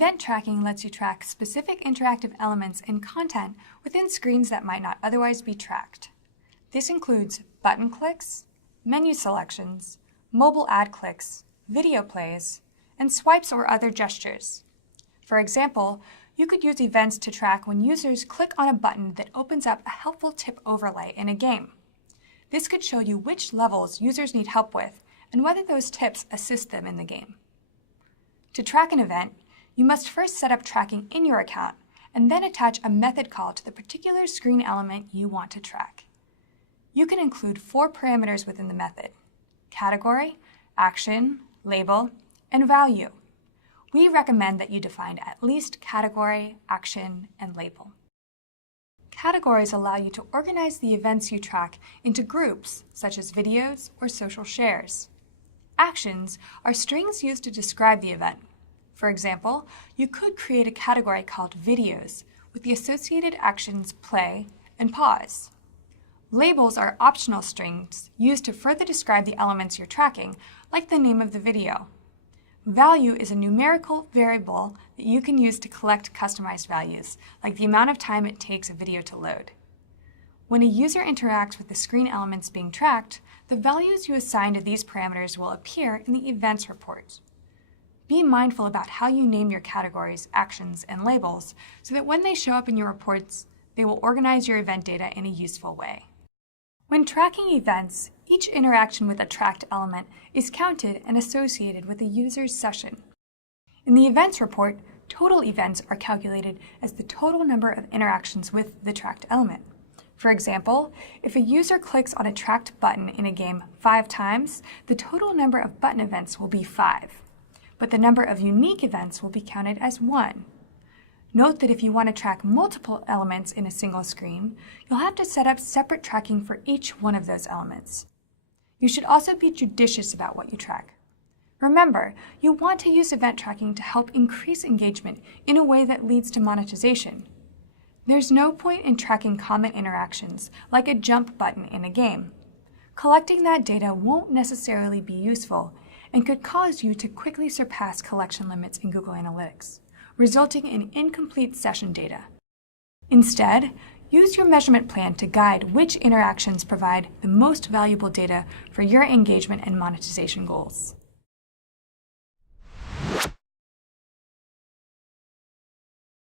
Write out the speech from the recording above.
Event tracking lets you track specific interactive elements and content within screens that might not otherwise be tracked. This includes button clicks, menu selections, mobile ad clicks, video plays, and swipes or other gestures. For example, you could use events to track when users click on a button that opens up a helpful tip overlay in a game. This could show you which levels users need help with and whether those tips assist them in the game. To track an event, you must first set up tracking in your account and then attach a method call to the particular screen element you want to track. You can include 4 parameters within the method: category, action, label, and value. We recommend that you define at least category, action, and label. Categories allow you to organize the events you track into groups, such as videos or social shares. Actions are strings used to describe the event. For example, you could create a category called videos with the associated actions play and pause. Labels are optional strings used to further describe the elements you're tracking, like the name of the video. Value is a numerical variable that you can use to collect customized values, like the amount of time it takes a video to load. When a user interacts with the screen elements being tracked, the values you assign to these parameters will appear in the events report. Be mindful about how you name your categories, actions, and labels so that when they show up in your reports, they will organize your event data in a useful way. When tracking events, each interaction with a tracked element is counted and associated with a user's session. In the events report, total events are calculated as the total number of interactions with the tracked element. For example, if a user clicks on a tracked button in a game 5 times, the total number of button events will be 5. But the number of unique events will be counted as 1. Note that if you want to track multiple elements in a single screen, you'll have to set up separate tracking for each one of those elements. You should also be judicious about what you track. Remember, you want to use event tracking to help increase engagement in a way that leads to monetization. There's no point in tracking common interactions, like a jump button in a game. Collecting that data won't necessarily be useful and could cause you to quickly surpass collection limits in Google Analytics, resulting in incomplete session data. Instead, use your measurement plan to guide which interactions provide the most valuable data for your engagement and monetization goals.